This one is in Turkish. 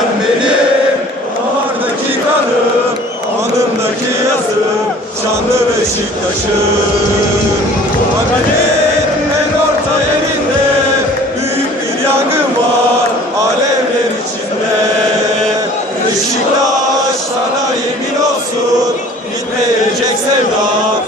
Sen benim bahardaki karım, alnımdaki yazım, şanlı Beşiktaş'ım. Vatanın en orta yerinde büyük bir yangın var, alevler içinde. Beşiktaş sana yemin olsun, bitmeyecek sevda,